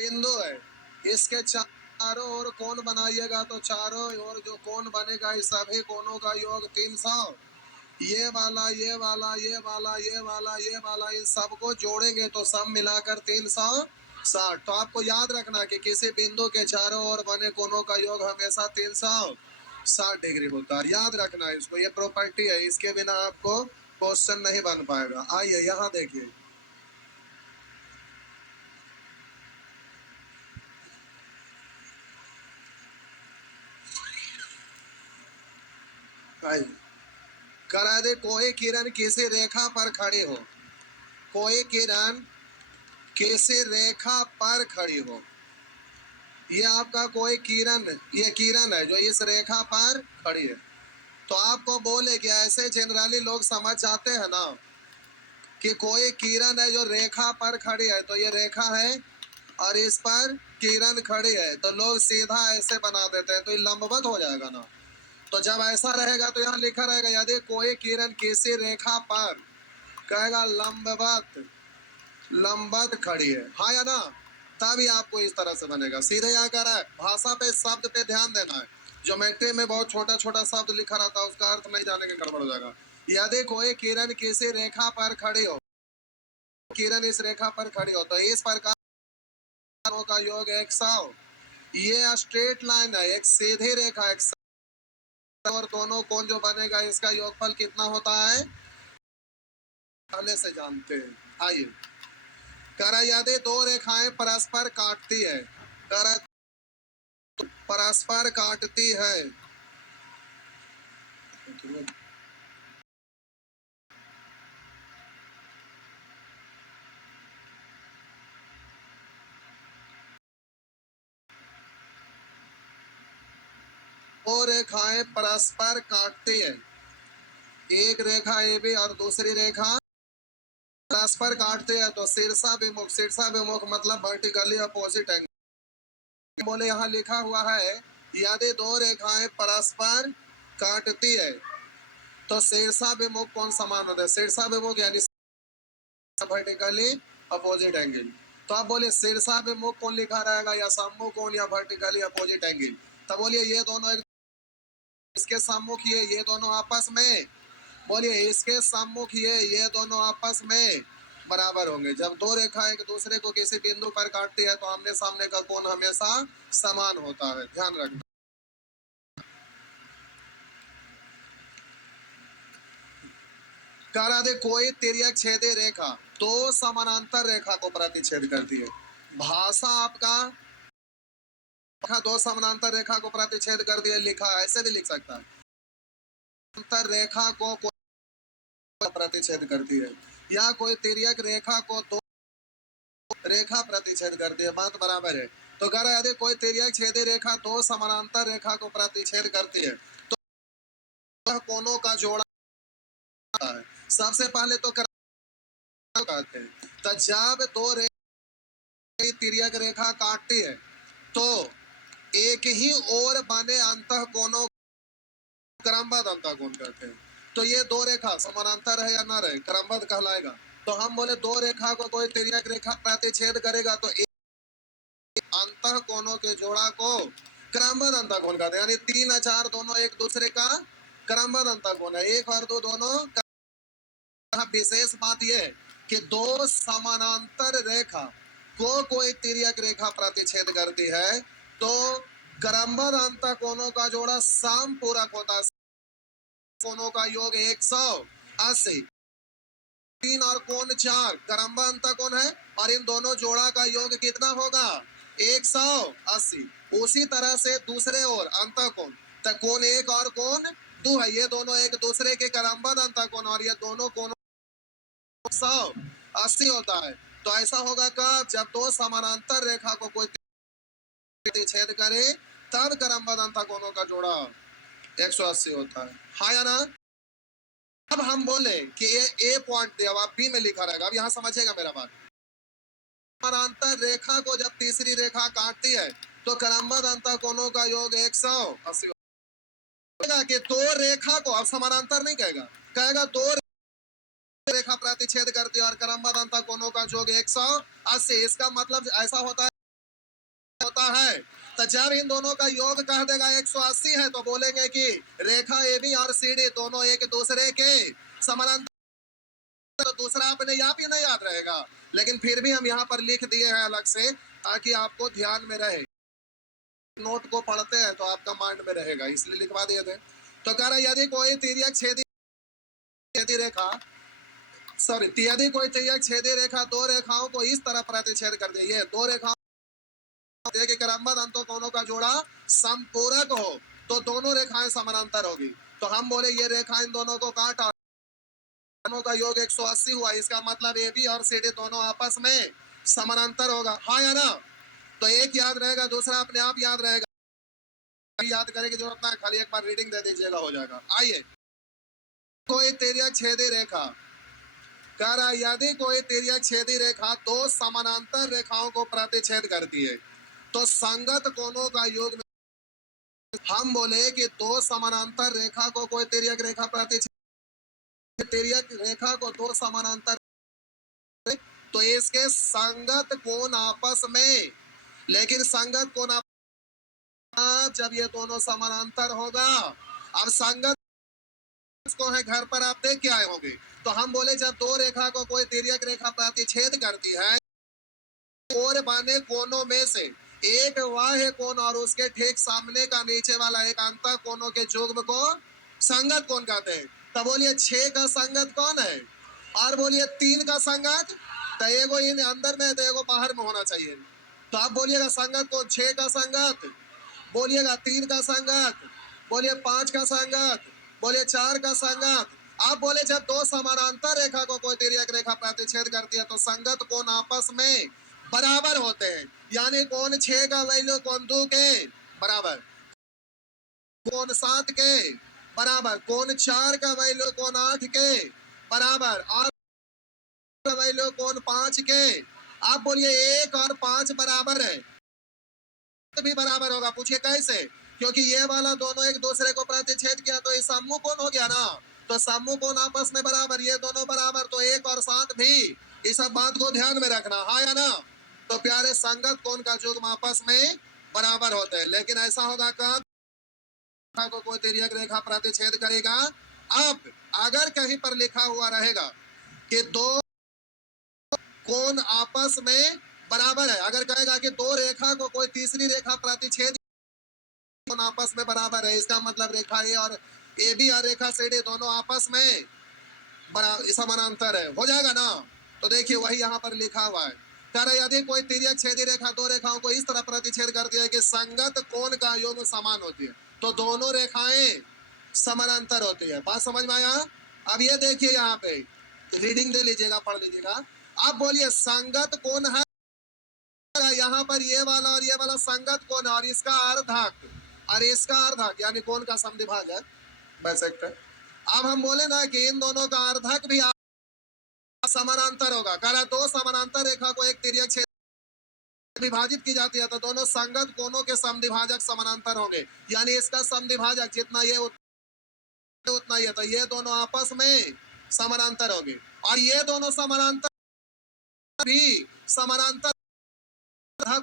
बिंदु है, इसके चारों ओर कोण बनाइएगा तो चारों ओर जो कोण बनेगा इस सभी कोणों का योग 300। ये वाला ये वाला ये वाला ये वाला ये वाला इन सबको जोड़ेंगे तो सब मिलाकर 360। तो आपको याद रखना कि किसी बिंदु के चारों ओर बने कोणों का योग हमेशा 360 डिग्री होता है। याद रखना इसको, ये प्रॉपर्टी है, इसके बिना आपको क्वेश्चन नहीं बन पाएगा। आइए यहाँ देखिए, करा दे कोई किरण किसी रेखा पर खड़ी हो, कोई किरण किसी रेखा पर खड़ी हो। ये आपका कोई किरण, ये किरण है जो इस रेखा पर खड़ी है। तो आपको बोले कि ऐसे जनरली लोग समझ जाते हैं ना कि कोई किरण है जो रेखा पर खड़ी है, तो ये रेखा है और इस पर किरण खड़ी है, तो लोग सीधा ऐसे बना देते हैं तो ये लंबवत हो जाएगा ना। तो जब ऐसा रहेगा तो यहाँ लिखा रहेगा यदि कोई किरण किसी रेखा पर, कहेगा लंबवत, लंबवत खड़ी है, हाँ या ना, तभी आपको इस तरह से बनेगा। सीधे यहाँ कर रहा है, भाषा पे शब्द पे ध्यान देना है। ज्योमेट्री में बहुत छोटा छोटा शब्द लिखा रहता है, उसका अर्थ नहीं जाने के गड़बड़ हो जाएगा। यदि कोई किरण किसी रेखा पर खड़ी हो, किरण इस रेखा पर खड़ी हो, तो इस प्रकार का योग 100। ये स्ट्रेट लाइन है, एक सीधी रेखा, एक और दोनों कोण जो बनेगा इसका योगफल कितना होता है पहले से जानते हैं। आइए, करा यदि दो रेखाएं परस्पर काटती है, करा परस्पर काटती है, दो रेखाएं परस्पर काटती है, एक रेखा ए बी और दूसरी रेखा परस्पर काटते हैं, तो शीर्षा विमुख, शीर्षा विमुख मतलब वर्टिकली अपोजिट एंगल। बोले यहाँ लिखा हुआ है यदि दो रेखाएं परस्पर काटती है तो शीर्षा विमुख कौन समान होता है, शीर्षा विमुख यानी वर्टिकली अपोजिट एंगल। तो आप बोले शीर्षा विमुख कौन लिखा रहेगा, या सम्मुख कौन या वर्टिकली अपोजिट एंगल। तो बोलिए ये दोनों इसके सम्मुख ये दोनों आपस में, बोलिए इसके सम्मुख ये दोनों आपस में बराबर होंगे। जब दो रेखा एक दूसरे को किसी बिंदु पर काटती है तो आमने सामने का कोण हमेशा समान होता है, ध्यान रखना। करा दे कोई तिर्यक छेदी रेखा दो समानांतर रेखा को प्रतिच्छेद करती है। भाषा आपका दो समानांतर रेखा को प्रतिच्छेद कर दिया, लिखा ऐसे भी लिख सकता है, अंतर रेखा को प्रतिच्छेद करती है, या कोई तिर्यक रेखा को दो रेखा प्रतिच्छेद करती है, बात बराबर है। तो कह रहा है यदि कोई तिर्यक छेदी रेखा दो समानांतर रेखा को प्रतिच्छेद करती है तो कोणों का जोड़ा है। सबसे पहले तो कहते हैं तो जब दो रेखा तिर्यक रेखा काटती है तो एक ही ओर बने अंतः कोणों क्रमबद्ध अंतः कोण कहते हैं। तो ये दो रेखा समानांतर है या न रहे, क्रमबद्ध कहलाएगा। तो हम बोले दो रेखा को कोई तिर्यक रेखा प्रतिच्छेद करेगा तो अंतः कोणों के जोड़ा को क्रमबद्ध अंतः कोण कहते हैं, यानी 3 और 4 दोनों एक दूसरे का क्रमबद्ध अंतः कोण है, 1 और 2 दोनों। विशेष बात यह कि दो समानांतर रेखा को कोई तिर्यक रेखा प्रतिच्छेद करती है तो क्रमबद्ध अंतः कोणों का जोड़ा समपूरक होता है। कोणों का योग 180, 3 और कोण 4 क्रमबद्ध अंतः कोण है, और इन दोनों जोड़ा का योग कितना होगा 180। उसी तरह से दूसरे ओर अंतः कोण, तो कोण 1 और कोण 2 है, ये दोनों एक दूसरे के क्रमबद्ध अंतः कोण, और ये दोनों कोण 180 होता है। तो ऐसा होगा कब, जब दो समानांतर रेखा को कोई छेद करे तब क्रमबद्ध अंतः कोणों का जोड़ा 180 होता है, हाँ या ना। अब हम बोले कि ये ए पॉइंट दिया हुआ बी में लिखा रहेगा, अब यहां समझेगा मेरा बात। समानांतर रेखा को जब तीसरी रेखा काटती है तो क्रमबद्ध अंतः कोणों का योग 180 होगा। कि दो रेखा को, अब समानांतर नहीं कहेगा, कहेगा दो रेखा प्रतिच्छेद करती है और क्रमबद्ध अंतः कोणों का योग 180। इसका मतलब ऐसा होता है है, तो जब इन दोनों का योग कह देगा 180 है तो बोलेंगे कि रेखा AB और CD दोनों एक दूसरे के समानांतर। तो दूसरा अपने आप ही नहीं याद रहेगा, लेकिन फिर भी हम यहाँ पर लिख दिए हैं अलग से ताकि आपको ध्यान में रहे। नोट को पढ़ते हैं तो आपका माइंड में रहेगा, इसलिए लिखवा दिए थे। तो कह रहा यदि कोई तिर्यक छेदी रेखा यदि कोई तिर्यक छेदी रेखा दो रेखाओं को इस तरह प्रतिच्छेद कर दे, ये दो रेखाओं के क्रमबद्ध अंतों कोणों का जोड़ा संपूरक हो तो दोनों रेखाएं समानांतर होगी। तो हम बोले ये रेखा इन दोनों को काटा, दोनों का योग 180 हुआ, इसका मतलब AB और CD दोनों आपस में समानांतर होगा, हाँ या ना? तो एक याद रहेगा, दूसरा अपने आप याद रहेगा, याद करने की जरूरत ना, खाली एक बार रीडिंग दे दीजिएगा हो जाएगा। आइए, कोई तिर्यक छेदी रेखा कह रहा यदि कोई तिर्यक छेदी रेखा दो समानांतर रेखाओं को प्रतिच्छेद करती है तो संगत कोणों का योग में हम बोले कि दो समानांतर रेखा को कोई तिर्यक रेखा प्रतिच्छेद, तिर्यक रेखा को दो समानांतर तो इसके संगत कोण आपस में, लेकिन संगत कोण जब ये दोनों समानांतर होगा, अब संगत को है घर पर आप देख के आए होंगे, तो हम बोले जब दो रेखा को कोई तिर्यक रेखा प्रतिच्छेद करती है, और बने कोणों में से एक बाह्य कोण और उसके ठीक सामने का नीचे वाला एक अंतर कोणों के युग्म को संगत कोण कहते हैं। तो बोलिए 6 का संगत कौन है, और बोलिए 3 का संगत, तो एगो इन अंदर में तो एगो बाहर में होना चाहिए। तो आप बोलिएगा संगत कौन, 6 का संगत, बोलिएगा 3 का संगत, बोलिए 5 का संगत, बोलिए 4 का संगत। आप बोले जब दो समानांतर रेखा को कोई तिर्यक रेखा प्रतिच्छेद करती है तो संगत कोण आपस में बराबर होते हैं, यानी कोण 6 का वैल्यू कोण 2 के बराबर, कोण 7 के बराबर, कोण 4 का वैल्यू कोण 8 के बराबर, और वैल्यू कोण 5 के। आप बोलिए 1 और 5 बराबर है, भी बराबर होगा, पूछिए कैसे? क्योंकि ये वाला दोनों एक दूसरे को प्रतिच्छेद किया तो ये समूह कोण हो गया ना, तो समूह कोण आपस में बराबर, ये दोनों बराबर, तो 1 और 7 भी, इस सब बात को ध्यान में रखना, हाँ या ना? तो प्यारे संगत कोण का युग्म आपस में बराबर होते हैं, लेकिन ऐसा होगा कब को कोई तिर्यक रेखा प्रतिच्छेद करेगा। अब अगर कहीं पर लिखा हुआ रहेगा कि दो कोण आपस में बराबर है, अगर कहेगा कि दो रेखा को कोई तीसरी रेखा प्रतिच्छेद कोण आपस में बराबर है, इसका मतलब रेखा ए और AB और रेखा CD दोनों आपस में समानांतर है, हो जाएगा ना? तो देखिए वही यहाँ पर लिखा हुआ है, यदि कोई तिर्यक छेदी रेखा दो रेखाओं को इस तरह प्रतिच्छेद करती है कि संगत कोण का योग समान होती है तो दोनों रेखाएं समानांतर होती है। बात समझ में आया? अब ये देखिए यहाँ पे रीडिंग दे लीजिएगा, पढ़ लीजिएगा। आप बोलिए संगत कोण है, यहाँ पर ये वाला और ये वाला संगत कोण और इसका अर्धक और इसका अर्धक यानी कोण का समद्विभाजक बाइसेक्टर। अब हम बोले ना कि इन दोनों का अर्धक भी समानांतर होगा, कह दो समानांतर रेखा को एक तिर्यक छेद विभाजित की जाती है तो दोनों संगत कोणों के समद्विभाजक समानांतर होंगे, यानी इसका समद्विभाजक जितना ये उतना ही है, तो ये दोनों आपस में समानांतर होंगे, और ये दोनों समानांतर भी समानांतर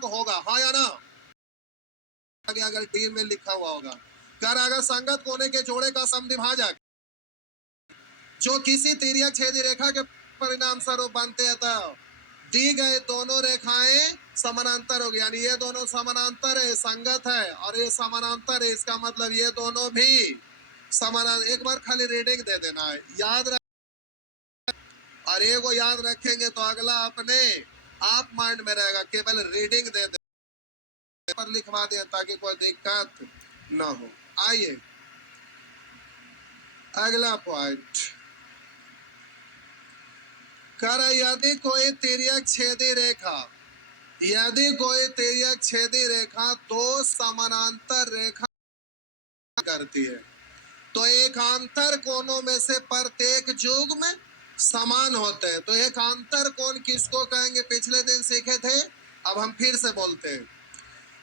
होगा, हाँ या ना? अगर डी में लिखा हुआ होगा, अगर संगत कोने के जोड़े का समद्विभाजक जो किसी तिर्यक छेदी रेखा के परिणाम स्वरूप बनते हैं तो दी गए दोनों रेखाएं समानांतर होगी, यानी ये दोनों समानांतर है, संगत है, और ये समानांतर है, इसका मतलब ये दोनों भी समानांतर। एक बार खाली रीडिंग दे देना है, याद रख, और ये को याद रखेंगे तो अगला अपने आप माइंड में रहेगा, केवल रीडिंग दे दे पर लिखवा दे ताकि कोई दिक्कत ना हो। आइए अगला पॉइंट, यदि कोई तिर्यक छेदी रेखा, यदि कोई तिर्यक छेदी रेखा दो समानांतर रेखा करती है तो एकांतर कोणों में से प्रत्येक युग्म समान होते हैं। तो एकांतर कोण किसको कहेंगे, पिछले दिन सीखे थे, अब हम फिर से बोलते हैं।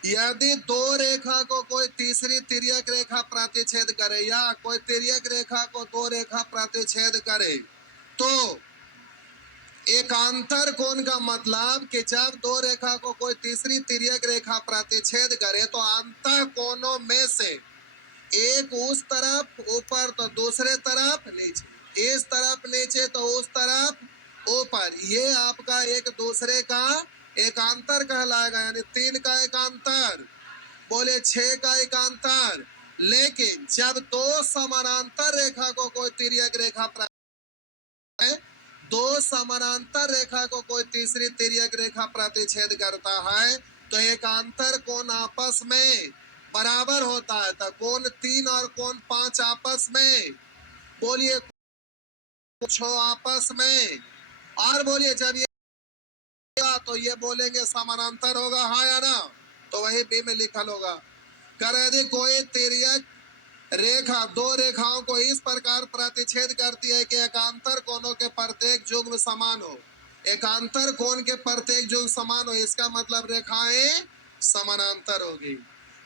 यदि दो रेखा को कोई तीसरी तिर्यक रेखा प्रतिच्छेद करे या कोई तिर्यक रेखा को दो रेखा प्रतिच्छेद करे तो एकांतर कोण का मतलब कि जब दो रेखा को कोई तीसरी तिर्यक रेखा प्रतिच्छेद करे तो अंतः कोणों में से एक उस तरफ ऊपर तो दूसरे तरफ नीचे, इस तरफ नीचे तो उस तरफ ऊपर, ये आपका एक दूसरे का एकांतर कहलाएगा, यानी 3 का एकांतर, बोले 6 का एकांतर। लेकिन जब दो समानांतर रेखा को कोई तिर्यक रेखा दो समानांतर रेखा को कोई तीसरी तिर्यक रेखा प्रतिच्छेद करता है तो एकांतर कोण आपस में बराबर होता है। तो कोण 3 और कोण 5 आपस में, बोलिए कुछ आपस में, और बोलिए जब ये तो ये बोलेंगे समानांतर होगा, हाँ या ना? तो वही बी में लिखल होगा। कर यदि कोई तिर्यक रेखा दो रेखाओं को इस प्रकार प्रतिच्छेद करती है कि एकांतर कोणों के प्रत्येक युग्म समान हो, एकांतर कोण के प्रत्येक युग्म समान हो, इसका मतलब रेखाएं समानांतर होगी।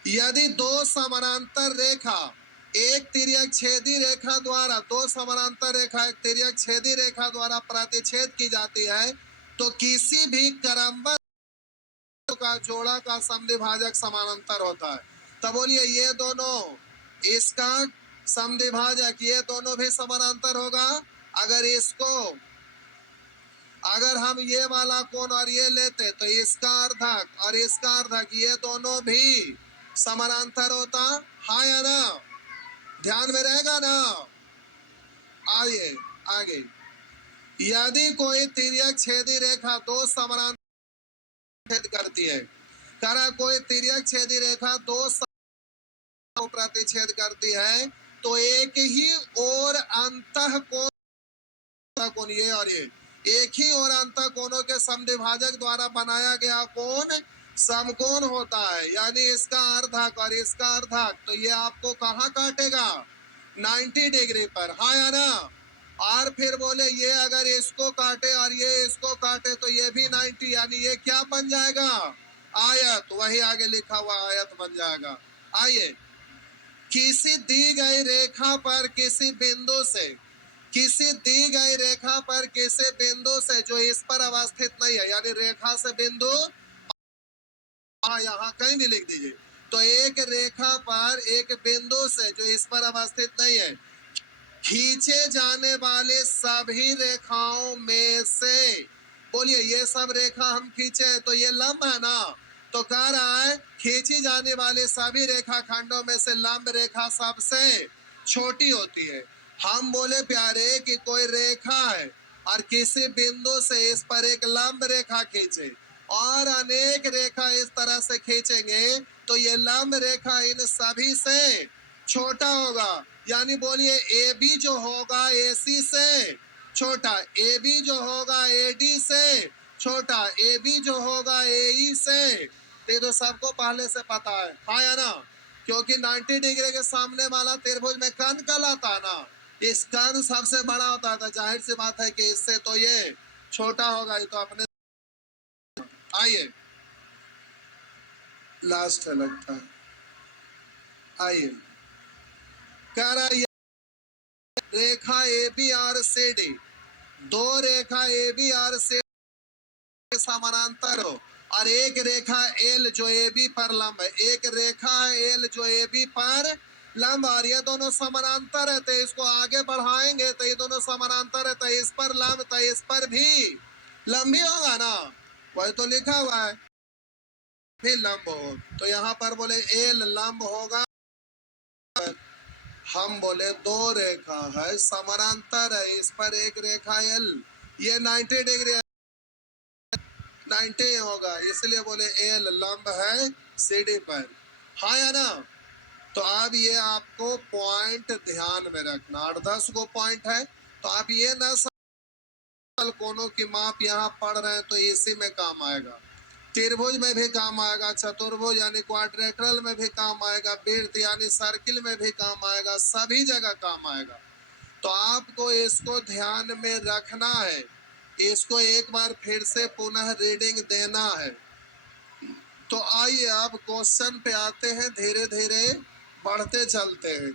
यदि दो समानांतर रेखा एक तिर्यक छेदी रेखा द्वारा, दो समानांतर रेखा एक तिर्यक छेदी रेखा द्वारा प्रतिच्छेद की जाती है तो किसी भी क्रमबद्ध का जोड़ा का समद्विभाजक समानांतर होता है। तब बोलिए ये दोनों, इसका समद्विभाजक, ये दोनों भी समानांतर होगा। अगर इसको, अगर हम ये वाला कोण और ये लेते तो इसका अर्धक और इसका अर्धक, ये दोनों भी समानांतर होता, हाँ या ना? ध्यान में रहेगा ना? आइए आगे। यदि कोई तिर्यक छेदी रेखा दो समानांतर छेद करती है, करा कोई तिर्यक छेदी रेखा दो प्रतिच्छेद करती है तो एक ही और अंतः कोण, ये और ये एक ही और अंतः कोणों के समद्विभाजक द्वारा बनाया गया कोण समकोण होता है, यानी इसका अर्धक और इसका अर्धक, तो ये आपको कहाँ काटेगा? 90 डिग्री पर, हाँ या ना? और फिर बोले ये अगर इसको काटे और ये इसको काटे तो ये भी 90, यानी ये क्या बन जाएगा? आयत। वही आगे लिखा हुआ आयत बन जाएगा। आइए, किसी दी गई रेखा पर किसी बिंदु से, किसी दी गई रेखा पर किसी बिंदु से जो इस पर अवस्थित नहीं है, यानी रेखा से बिंदु, यहाँ कहीं भी लिख दीजिए, तो एक रेखा पर एक बिंदु से जो इस पर अवस्थित नहीं है, खींचे जाने वाले सभी रेखाओं में से, बोलिए ये सब रेखा हम खींचे तो ये लंब है ना, तो कह रहा है खींची जाने वाले सभी रेखा खंडों में से लंब रेखा सबसे छोटी होती है। हम बोले प्यारे कि कोई रेखा है और किसी बिंदु से इस पर एक लंब रेखा खींचे और अनेक रेखा इस तरह से खींचेंगे तो ये लंब रेखा इन सभी से छोटा होगा, यानी बोलिए ए बी जो होगा ए सी से छोटा, ए बी जो होगा ए डी से छोटा, ए बी जो होगा ए ई से, तो सबको पहले से पता है, हाँ या ना? क्योंकि 90 डिग्री के सामने वाला त्रिभुज में कर्ण कहलाता है ना, इस कर्ण सबसे बड़ा होता है, तो जाहिर सी बात है कि इससे तो ये छोटा होगा, ये तो अपने। आइए लास्ट है लगता है, आइए कह रहा है रेखा ए बी और सी डी, दो रेखा ए बी और सी समानांतर हो और एक रेखा एल जो ए बी पर लंब है, एक रेखा एल जो ए बी पर लंब, और ये दोनों समानांतर है, तो इसको आगे बढ़ाएंगे तो ये दोनों समानांतर है, तो इस पर लंब, तो इस पर भी लंब ही होगा ना, वही तो लिखा हुआ है भी लंब हो, तो यहाँ पर बोले एल लंब होगा। हम बोले दो रेखा है समानांतर है, इस पर एक रेखा एल, ये 90 डिग्री 90 होगा, इसलिए बोले एल लंब है सीडी पर, हाँ या ना? तो अब ये आपको पॉइंट ध्यान में रखना, 8-10 को पॉइंट है, तो आप ये ना कोणों की माप यहाँ पढ़ रहे हैं तो इसी में काम आएगा, त्रिभुज में भी काम आएगा, चतुर्भुज यानी क्वाड्रेटरल में भी काम आएगा, वृत्त यानी सर्किल में भी काम आएगा, सभी जगह काम आएगा। तो आपको इसको ध्यान में रखना है, इसको एक बार फिर से पुनः रीडिंग देना है। तो आइए अब क्वेश्चन पे आते हैं, धीरे धीरे बढ़ते चलते हैं।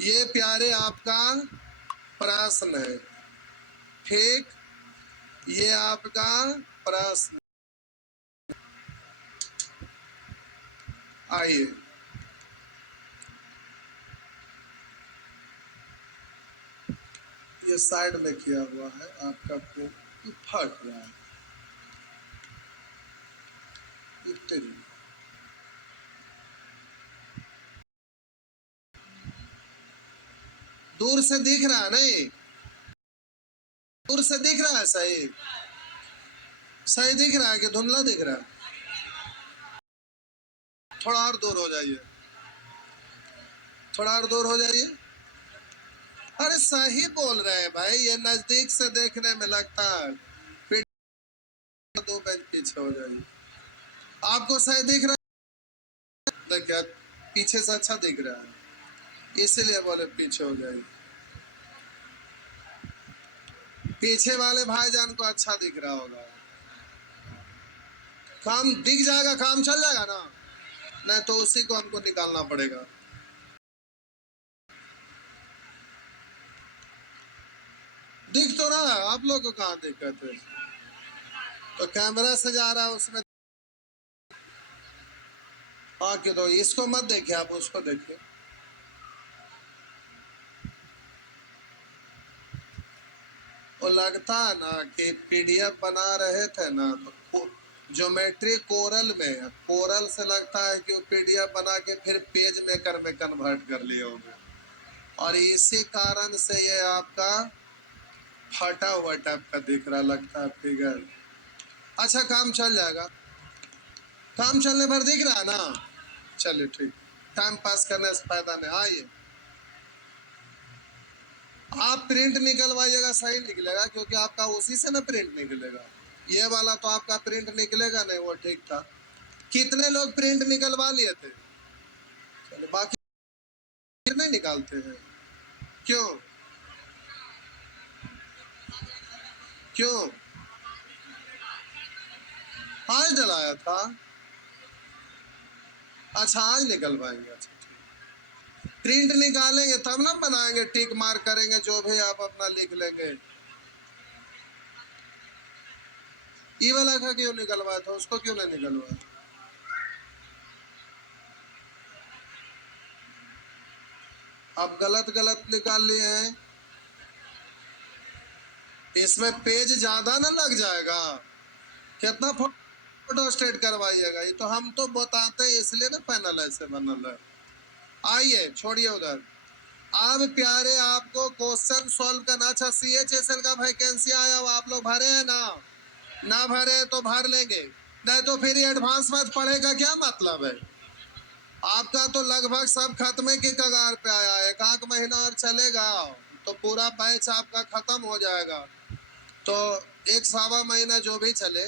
ये प्यारे आपका प्रश्न है, ठीक? ये आपका प्रश्न। आइए, ये साइड में किया हुआ है आपका को फट रहा है इतनी। दूर से दिख रहा है नहीं? दूर से दिख रहा है सही? सही दिख रहा है कि धुंधला दिख रहा है? थोड़ा और दूर हो जाइए, थोड़ा और दूर हो जाइए। अरे सही बोल रहे हैं भाई, ये नजदीक से देखने में लगता है। फिर 2 पेज पीछे हो जाइए। आपको सही दिख रहा है? देखिए, पीछे से अच्छा दिख रहा है, इसीलिए बोले पीछे हो जाइए। पीछे वाले भाईजान को अच्छा दिख रहा होगा। काम दिख जाएगा, काम चल जाएगा ना? नहीं तो उसी को हमको निकालना पड़ेगा। दिख तो रहा है, आप लोग को कहाँ दिक्कत है? तो कैमरा से जा रहा है उसमें। हाँ क्यों, तो इसको मत देखिए, आप उसको देखिए। वो लगता है ना कि पीडीएफ बना रहे थे ना, तो ज्योमेट्री कोरल में, कोरल से लगता है कि वो पीडीएफ बना के फिर पेज मेकर में कन्वर्ट कर लिए होंगे, और इसी कारण से ये आपका फटा हुआ टाइप का दिख रहा लगता है फिगर। अच्छा, काम चल जाएगा, काम चलने भर दिख रहा है ना? चलिए ठीक, टाइम पास करने से फायदा नहीं। आइए, आप प्रिंट निकलवाइएगा, सही निकलेगा, क्योंकि आपका उसी से ना प्रिंट निकलेगा। ये वाला तो आपका प्रिंट निकलेगा नहीं, वो ठीक था। कितने लोग प्रिंट निकलवा लिए थे? चलो, बाकी नहीं निकालते हैं क्यों? क्यों? आज डलाया था? अच्छा, आज निकलवाएंगे। अच्छा, प्रिंट निकालेंगे तब ना बनाएंगे, टिक मार्क करेंगे, जो भी आप अपना लिख लेंगे। ई वाला का क्यों निकलवाया था, उसको क्यों नहीं निकलवाया? आप गलत गलत निकाल लिए हैं। इसमें पेज ज्यादा ना लग जाएगा? कितना फोटो स्टेट करवाइएगा? ये तो हम तो बताते हैं, इसलिए ना पैनल ऐसे बनल है। आइए, छोड़िए उधर। अब प्यारे, आपको क्वेश्चन सॉल्व करना। अच्छा, CHSL का वैकेंसी आया हो, आप लोग भरे हैं ना? ना भरे तो भर लेंगे, नहीं तो फिर एडवांस में पढ़ेगा क्या मतलब है? आपका तो लगभग सब खत्मे की कगार पे आया है, 1 महीना और चलेगा तो पूरा बैच आपका खत्म हो जाएगा। तो 1 सवा महीना जो भी चले,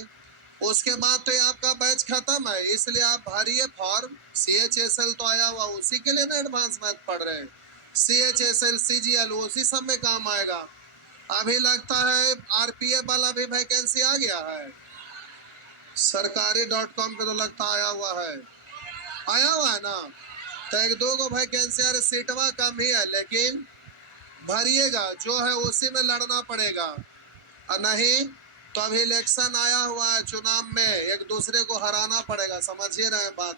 उसके बाद तो ये आपका बैच खत्म है। इसलिए आप भरिए फॉर्म। CHSL तो आया हुआ, उसी के लिए ना एडवांस मैथ पढ़ रहे हैं। CHSL CGL उसी सब में काम आएगा। अभी लगता है RPF वाला भी वैकेंसी आ गया है, सरकारी.com पे तो लगता आया हुआ है। आया हुआ है ना? तो 1-2 को वैकेंसी, अरे सीटवा कम ही है, लेकिन भरिएगा, जो है उसी में लड़ना पड़ेगा। और नहीं तो अभी इलेक्शन आया हुआ है, चुनाव में एक दूसरे को हराना पड़ेगा, समझिए रहे बात।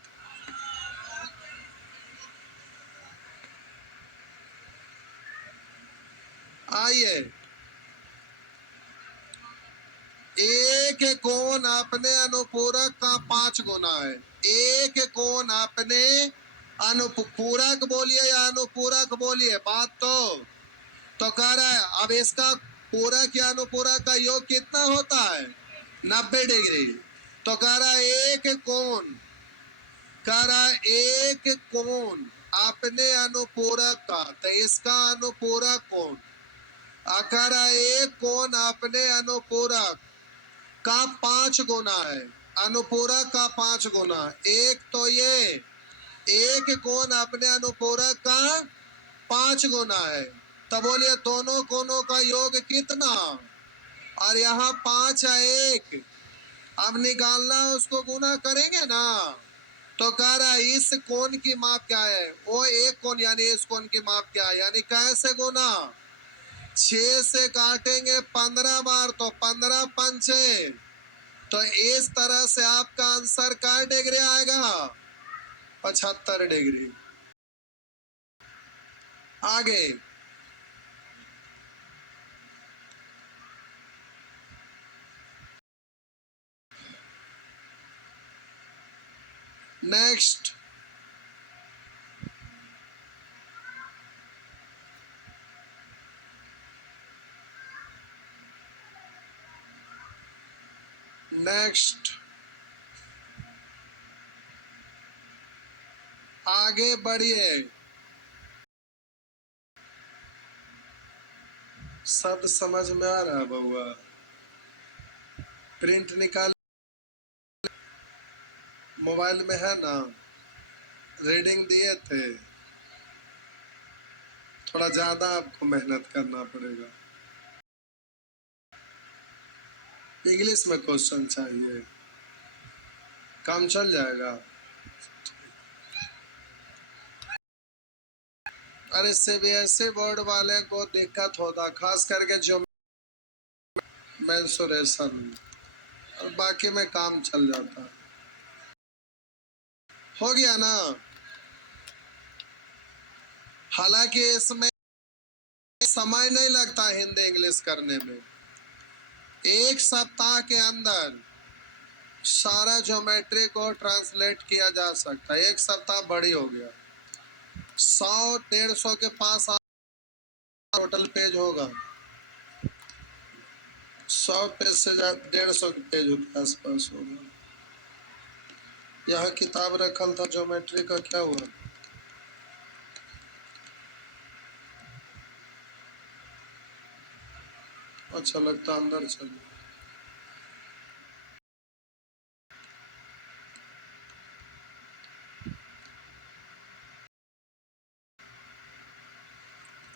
आइए, एक कोण अपने अनुपूरक का 5 गुना है। एक कोण अपने अनुपूरक बोलिए या अनुपूरक बोलिए, बात तो कह रहा है। अब इसका पूरक या अनुपूरक का योग कितना होता है? 90 डिग्री। तो कह रहा है एक कोण, कह रहा है एक कोण अपने अनुपूरक का, तो इसका अनुपूरक कोण। कह रहा है एक कोण अपने अनुपूरक का 5 गुना है, अनुपूरक का 5 गुना। एक तो ये एक कोण अपने अनुपूरक का 5 गुना है, तो बोलिए दोनों कोणों का योग कितना? और यहाँ 5 है, एक अब निकालना है, उसको गुना करेंगे ना। तो कह रहा है इस कोण की माप क्या है? वो एक कोण यानी इस कोण की माप क्या है, यानी कैसे गुना? 6 से काटेंगे 15 बार तो 15 पंचे, तो इस तरह से आपका आंसर क्या डिग्री आएगा? 75 डिग्री। आगे नेक्स्ट, नेक्स्ट, आगे बढ़िए। शब्द समझ में आ रहा है बउआ? प्रिंट निकाल, मोबाइल में है ना? रीडिंग दिए थे, थोड़ा ज्यादा आपको मेहनत करना पड़ेगा। इंग्लिश में क्वेश्चन चाहिए, काम चल जाएगा। अरे सीबीएसई बोर्ड वाले को दिक्कत होता, खास करके जो मेंसुरेशन, और बाकी में काम चल जाता। हो गया ना? हालांकि इसमें समय नहीं लगता हिंदी इंग्लिश करने में। 1 सप्ताह के अंदर सारा ज्योमेट्री को ट्रांसलेट किया जा सकता है। 1 सप्ताह बड़ी हो गया, 100-150 के पास टोटल पेज होगा। 100 पेज से 150 पेज के आसपास होगा। यहाँ किताब रखल था ज्योमेट्री का, क्या हुआ? अच्छा लगता अंदर चलिए।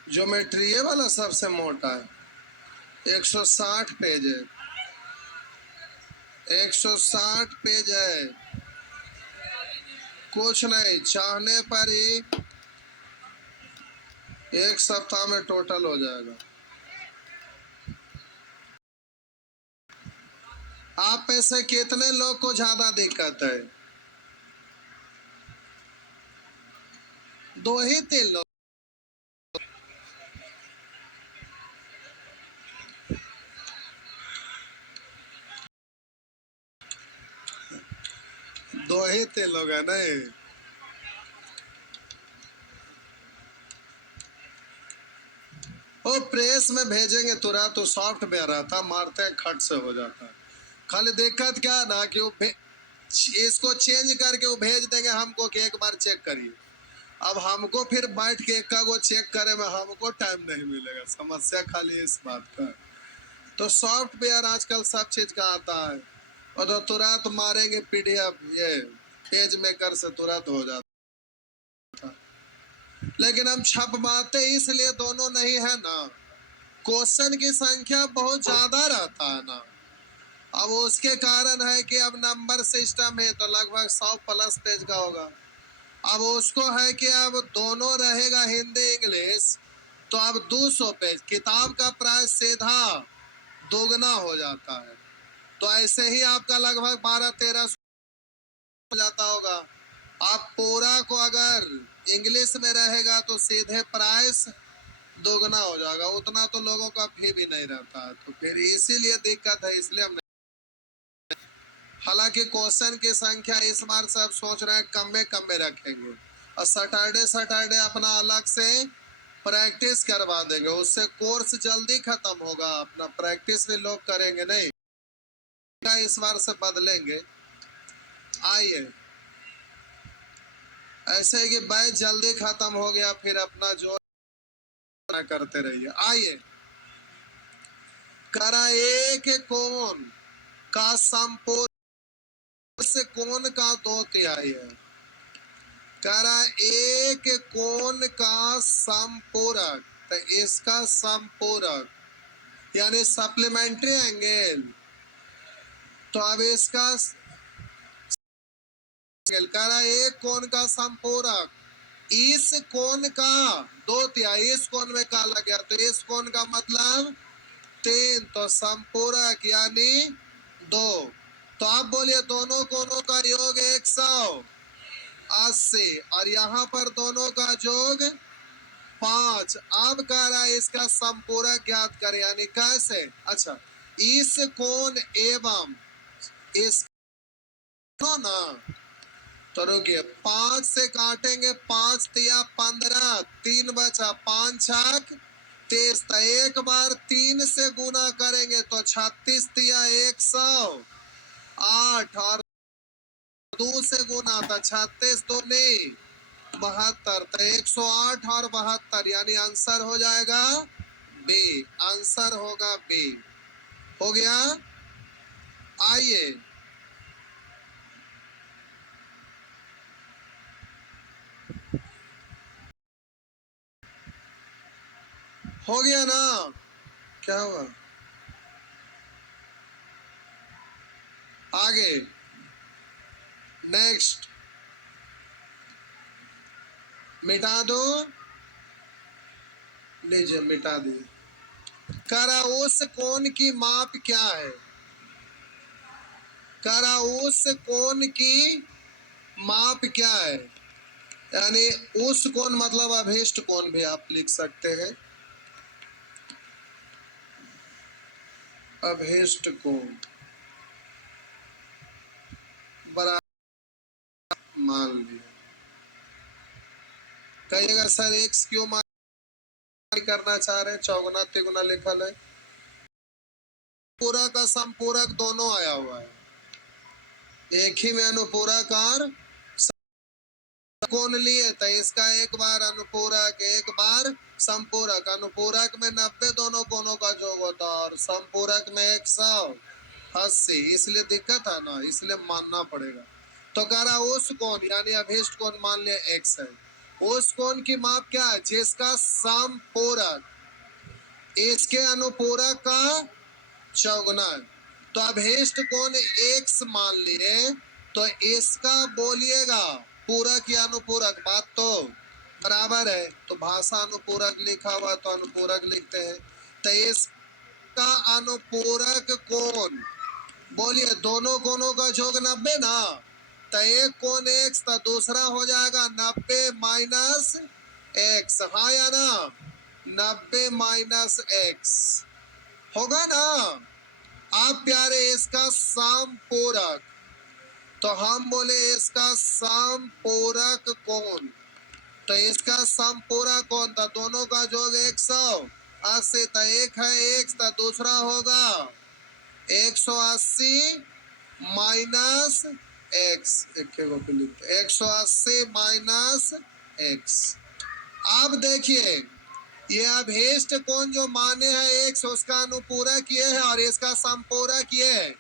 ज्योमेट्री ये वाला सबसे मोटा है, 160 पेज है। 160 पेज है, कुछ नहीं, चाहने पर ही 1 सप्ताह में टोटल हो जाएगा। आप में से कितने लोग को ज्यादा दिक्कत है? 2 ही 3 लोग। दो ही 3 लोग है नहीं? वो प्रेस में भेजेंगे तुरंत, तो सॉफ्टवेयर आता, मारते हैं खट से हो जाता है। खाली दिक्कत क्या है ना कि वो इसको चेंज करके वो भेज देंगे हमको कि एक बार चेक करिए। अब हमको फिर बैठ के एक को चेक करे में हमको टाइम नहीं मिलेगा। समस्या खाली इस बात का। तो सॉफ्टवेयर आजकल सब चीज का आता है, और तो तुरंत मारेंगे पीडीएफ, ये पेज मेकर से तुरंत हो जाता। लेकिन हम छपवाते इसलिए दोनों नहीं है ना, क्वेश्चन की संख्या बहुत ज्यादा रहता है ना। अब उसके कारण है कि अब नंबर सिस्टम है तो लगभग 100 प्लस पेज का होगा। अब उसको है कि अब दोनों रहेगा हिंदी इंग्लिश, तो अब 200 पेज, किताब का प्राइस सीधा दोगुना हो जाता है। तो ऐसे ही आपका लगभग 12-13 हो जाता होगा। आप पूरा को अगर इंग्लिश में रहेगा तो सीधे प्राइस दोगुना हो जाएगा। उतना तो लोगों का फी भी नहीं रहता है, तो फिर इसीलिए दिक्कत है। इसलिए हम, हालांकि क्वेश्चन की संख्या इस बार सब सोच रहे हैं कम में रखेंगे, और सैटरडे अपना अलग से प्रैक्टिस करवा देंगे। उससे कोर्स जल्दी खत्म होगा, अपना प्रैक्टिस भी लोग करेंगे नहीं। इस बार से बदलेंगे। आइए, ऐसे ही कि बैच जल्दी खत्म हो गया, फिर अपना जो करते रहिए। आइए, करा एक कोण का संपूर्ण से कोण का 2/3 है। करा एक कोण का संपूरक, तो इसका संपूरक यानी सप्लीमेंट्री एंगल, तो अब इसका करा एक कोण का संपूरक इस कोण का 2/3 इस कोण में का लग गया, तो इस कोण का मतलब 3, तो संपूरक यानी 2। तो आप बोलिए दोनों कोणों का योग 180 और यहाँ पर दोनों का योग 5। अब कह रहा है इसका संपूरक ज्ञात करें, यानी कैसे? अच्छा, इस कोण एवं इस ना, तो रुकिए 5 से काटेंगे, 5 तिया 15, 3 बचा, 5 छक 30, तो एक बार 3 से गुना करेंगे तो 36 तिया 108 और 2 से गुना तो 36 दूनी 72, तो 108 और 72 यानी आंसर हो जाएगा बी। आंसर होगा बी। हो गया। आइए हो गया ना? क्या हुआ? आगे नेक्स्ट मिटा दो, लीजिए मिटा दिए। करा उस कोण की माप क्या है? करा उस कोण की माप क्या है? यानी उस कोण मतलब अभिष्ट कोण भी आप लिख सकते हैं। अभिष्ट कोण बराबर मान लिया। कहिएगा सर एक्स क्यों मान करना चाह रहे हैं? चौगुना तिगुना लिखल है, पूरक का संपूरक दोनों आया हुआ है, एक ही में अनुपूरक और कोण लिए, तो इसका एक बार अनुपूरक एक बार संपूरक। अनुपूरक में 90 दोनों कोणों का जोग होता है और संपूरक में 180, इसलिए दिक्कत है ना, इसलिए मानना पड़ेगा। तो कह रहा उस कोण यानी अभिष्ट कोण मान लिया एक्स है, उस कोण की माप क्या है? जिसका संपूरक इसके अनुपूरक का चौगुना है। तो अभिष्ट कोण एक्स मान लिए, तो इसका बोलिएगा पूरक या अनुपूरक, बात तो बराबर है। तो भाषा अनुपूरक लिखा हुआ तो अनुपूरक लिखते हैं। तो इसका अनुपूरक कोण बोलिए, दोनों कोणों का जोग 90 ना, तो एक कोण एक्स तो दूसरा हो जाएगा 90 माइनस एक्स। हाँ या ना? 90 माइनस एक्स होगा ना? आप प्यारे इसका समपूरक, तो हम बोले इसका समपूरक कोण, तो इसका समपूरक कोण था दोनों का जोग 180, तो एक है एक्स तो दूसरा होगा 180 माइनस एक्स, 180 माइनस एक्स। अब देखिए ये अभिष्ट कोण जो माने हैं एक्स, उसका अनुपूरक ये है और इसका संपूरक ये है,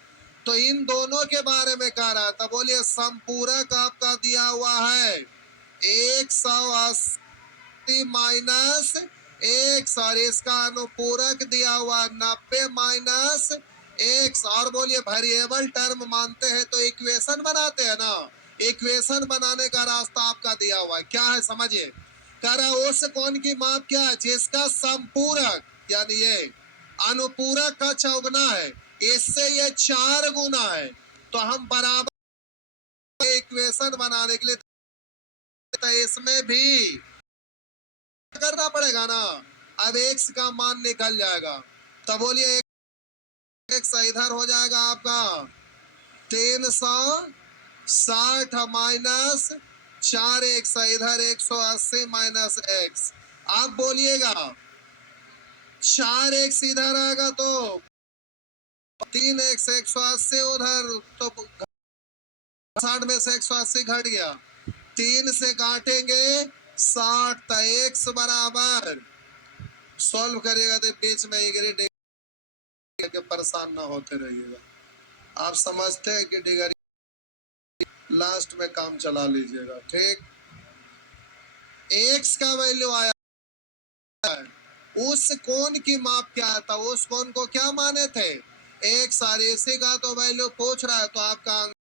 तो इन दोनों के बारे में कह रहा था। बोलिए संपूरक आपका दिया हुआ है 180 माइनस एक्स और इसका अनुपूरक दिया हुआ 90 माइनस एक्स। और बोलिए वेरिएबल टर्म मानते हैं तो इक्वेशन बनाते हैं ना, इक्वेशन बनाने का रास्ता आपका दिया हुआ है, क्या है समझिए। कह रहा उस कोण की माप क्या है? जिसका संपूरक यानी ये अनुपूरक का चौगुना है, इससे ये 4 गुना है, तो हम बराबर इक्वेशन बनाने के लिए तो इसमें भी करना पड़ेगा ना। अब एक्स का मान निकल जाएगा, तो बोलिए एक्स इधर हो जाएगा आपका 360 माइनस 4 एक्स इधर 180 माइनस एक्स। आप बोलिएगा 4 एक्स इधर आएगा तो 3 एक्स 180 उधर, तो 60 में से 180 घट गया, 3 से काटेंगे 60, तो एक्स बराबर सॉल्व करेगा तो बीच में डिग्री के परेशान ना होते रहिएगा। आप समझते हैं कि डिग्री लास्ट में काम चला लीजिएगा, ठीक। एक्स का वैल्यू आया है, उस कोण की माप क्या था? उस कोण को क्या माने थे? एक्स और इसी का तो वैल्यू पूछ रहा है, तो आपका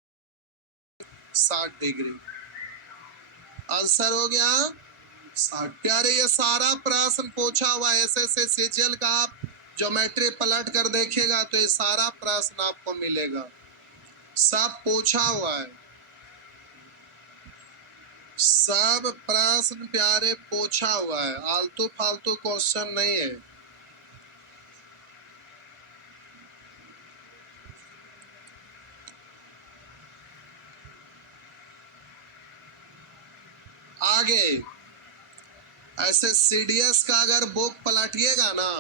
60 डिग्री आंसर हो गया। प्यारे ये सारा प्रश्न पूछा हुआ एसएससी सीजीएल का। आप ज्योमेट्री पलट कर देखिएगा तो ये सारा प्रश्न आपको मिलेगा, सब पूछा हुआ है, सब प्रश्न प्यारे पूछा हुआ है, आलतू फालतू क्वेश्चन नहीं है। आगे ऐसे सीडीएस का अगर बुक पलटिएगा ना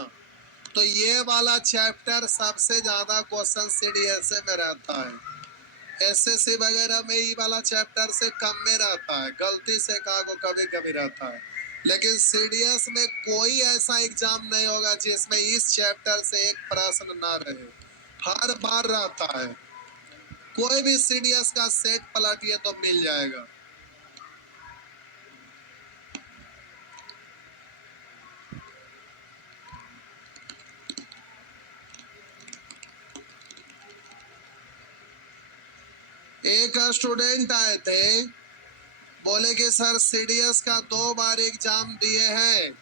तो ये वाला चैप्टर सबसे ज्यादा क्वेश्चन सीडीएस में रहता है। एसएससी वगैरह में ये वाला चैप्टर से कम में रहता है, गलती से कहा को कभी कभी रहता है, लेकिन सीडीएस में कोई ऐसा एग्जाम नहीं होगा जिसमें इस चैप्टर से एक प्रश्न ना रहे, हर बार रहता है। कोई भी सीडीएस का सेट पलटिए तो मिल जाएगा। एक स्टूडेंट आए थे, बोले कि सर सीडीएस का 2 बार एग्जाम दिए हैं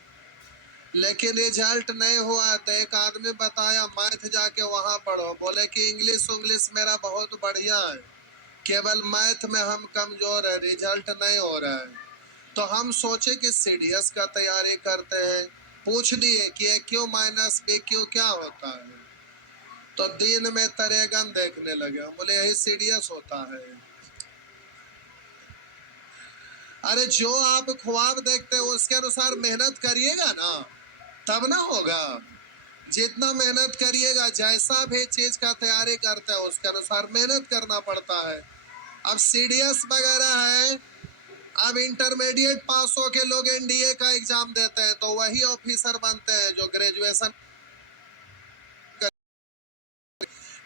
लेकिन रिजल्ट नहीं हुआ। तो एक आदमी बताया मैथ जाके वहां पढ़ो। बोले कि इंग्लिश मेरा बहुत बढ़िया है, केवल मैथ में हम कमजोर है, रिजल्ट नहीं हो रहा है। तो हम सोचे कि सीडीएस का तैयारी करते हैं, पूछ दिए कि ए क्यू माइनस बी क्यू क्या होता है। तो दिन में तरेगन देखने लगे, बोले यही सीडीएस होता है। अरे जो आप ख्वाब देखते हो उसके अनुसार मेहनत करिएगा ना, तब ना होगा। जितना मेहनत करिएगा, जैसा भी चीज का तैयारी करते हो उसके अनुसार मेहनत करना पड़ता है। अब सीडीएस वगैरह है, अब इंटरमीडिएट पास हो के लोग एनडीए का एग्जाम देते हैं तो वही ऑफिसर बनते हैं जो ग्रेजुएशन,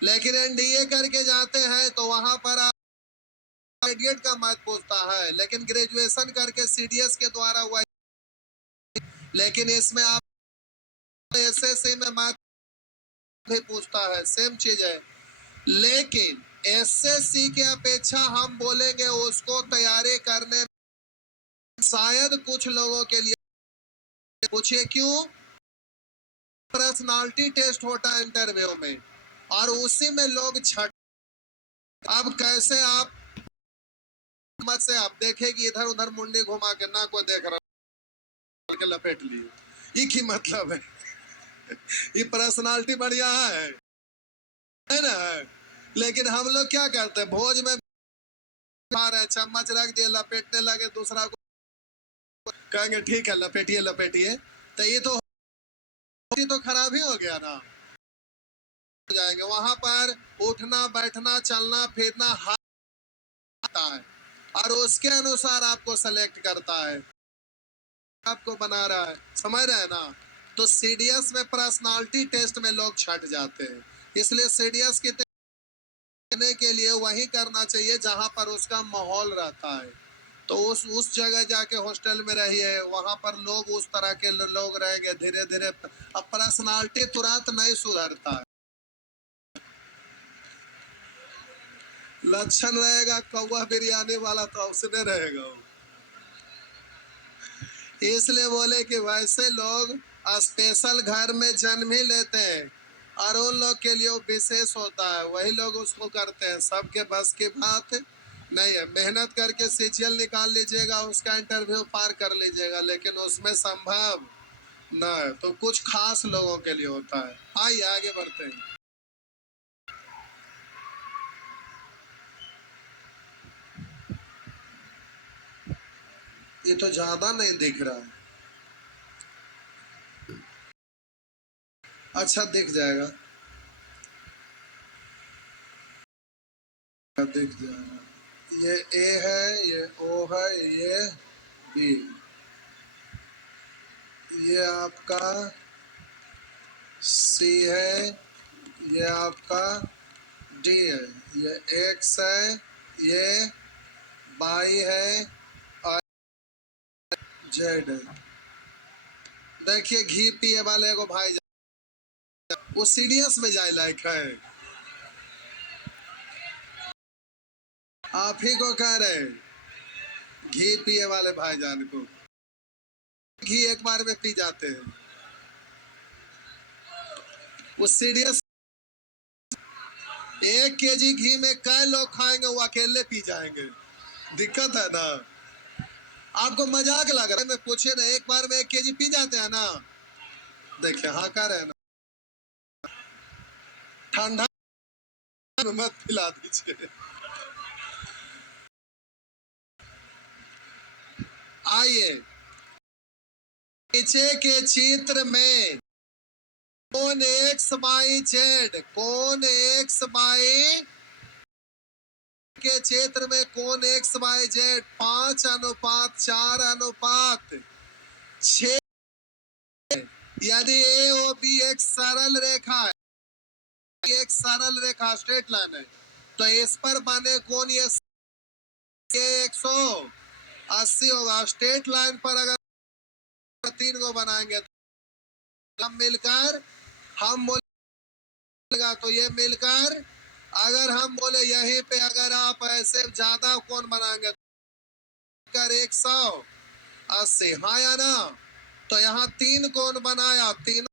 लेकिन एनडीए करके जाते हैं तो वहां पर इंटरमीडिएट का मत पूछता है, लेकिन ग्रेजुएशन करके सीडीएस के द्वारा वही। लेकिन इसमें आप एसएससी में मत भी पूछता है, सेम चीज है। लेकिन एसएससी के अपेक्षा हम बोलेंगे उसको तैयारी करने शायद कुछ लोगों के लिए, पूछिए क्यों। पर्सनालिटी टेस्ट होता है इंटरव्यू में और उसी में लोग छट। अब कैसे आप मत से आप देखे कि इधर उधर मुंडी घुमा के ना को देख रहा के लपेट लिए, ये की मतलब है। ये पर्सनालिटी बढ़िया है ना। लेकिन हम लोग क्या करते हैं, भोज में खा रहे चम्मच रख दिए, लपेटने लगे, दूसरा को कहेंगे ठीक है लपेटिए लपेटिए, तो ये तो खराब ही हो गया ना। हो जाएंगे वहां पर उठना बैठना चलना फिरना आता है और उसके अनुसार आपको सेलेक्ट करता है, आपको बना रहा है, समझ रहे हैं ना। तो सीडीएस में पर्सनालिटी टेस्ट में लोग छट जाते हैं, इसलिए सीडीएस की देने के लिए वही करना चाहिए जहां पर उसका माहौल रहता है। तो उस जगह जाके हॉस्टल में रहिए, वहां पर लोग उस तरह के लोग रहेंगे, धीरे धीरे अब पर्सनालिटी तुरंत नहीं सुधरता है। लक्षण रहेगा कौवा बिरयानी वाला तो उसने रहेगा वो। इसलिए बोले कि वैसे लोग स्पेशल घर में जन्म ही लेते हैं और उन लोग के लिए वो विशेष होता है, वही लोग उसको करते हैं। सबके बस की बात नहीं है। मेहनत करके सीजीएल निकाल लीजिएगा, उसका इंटरव्यू पार कर लीजिएगा, लेकिन उसमें संभव न है। तो कुछ खास लोगों के लिए होता है। आइए आगे बढ़ते हैं। ये तो ज्यादा नहीं दिख रहा है, अच्छा दिख जाएगा, दिख जाएगा। ये ए है, ये ओ है, ये बी, ये आपका सी है, ये आपका डी है, ये एक्स है, ये वाई है और जेड है। देखिए घी पिए वाले को भाई वो सीडीएस में जाए लायक है, आप ही को कह रहे घी पिए वाले भाईजान को। घी एक बार में पी जाते हैं। वो सीरियस, 1 केजी घी में कई लोग खाएंगे, वो अकेले पी जाएंगे। दिक्कत है ना। आपको मजाक लग रहा है, मैं पूछे ना, एक बार में 1 केजी पी जाते हैं ना। देखिए हाँ कर रहे हैं ना। ठंडा में मत पिला दीजिए। आइए नीचे के चित्र में कौन एक्स वाई जेड, कौन एक्स वाई के क्षेत्र में कौन एक्स वाई जेड 5:4:6, यदि ए ओ बी एक सरल रेखा है, एक सरल रेखा स्ट्रेट लाइन है, तो इस पर बने कौन ये 180 होगा। स्ट्रेट लाइन पर अगर 3 को बनाएंगे तो मिलकर हम बोलेगा, तो ये मिलकर अगर हम बोले यहीं पे अगर आप ऐसे ज्यादा कौन बनाएंगे कर 180, हाँ या ना। तो यहाँ 3 कौन बनाया, 3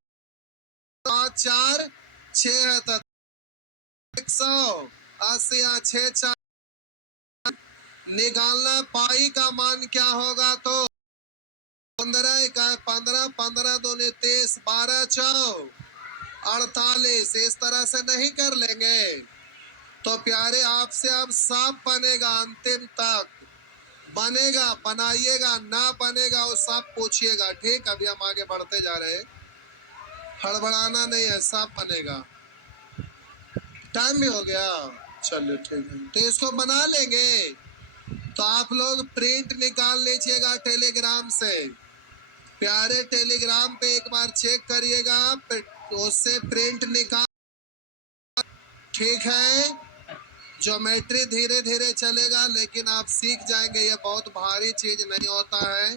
5 4 6 है, तो 180 यहाँ 6 4 निकालना। पाई का मान क्या होगा, तो 15 का 15, 15 दूनी 30, 12 चौ 48। इस तरह से नहीं कर लेंगे तो प्यारे आपसे अब साफ बनेगा, अंतिम तक बनेगा, बनाइएगा, ना बनेगा वो सब पूछिएगा। ठीक, अभी हम आगे बढ़ते जा रहे हैं, हड़बड़ाना नहीं है, सब बनेगा। टाइम भी हो गया, चलिए ठीक है, तो इसको बना लेंगे। तो आप लोग प्रिंट निकाल लीजिएगा टेलीग्राम से, प्यारे टेलीग्राम पे एक बार चेक करिएगा, उससे प्रिंट निकाल। ठीक है, ज्योमेट्री धीरे धीरे चलेगा, लेकिन आप सीख जाएंगे, ये बहुत भारी चीज नहीं होता है।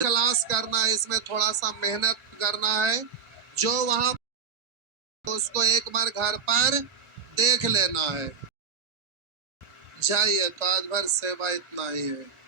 क्लास करना है, इसमें थोड़ा सा मेहनत करना है, जो वहां उसको एक बार घर पर देख लेना है। जाइए, तो आज भर सेवा इतना ही है।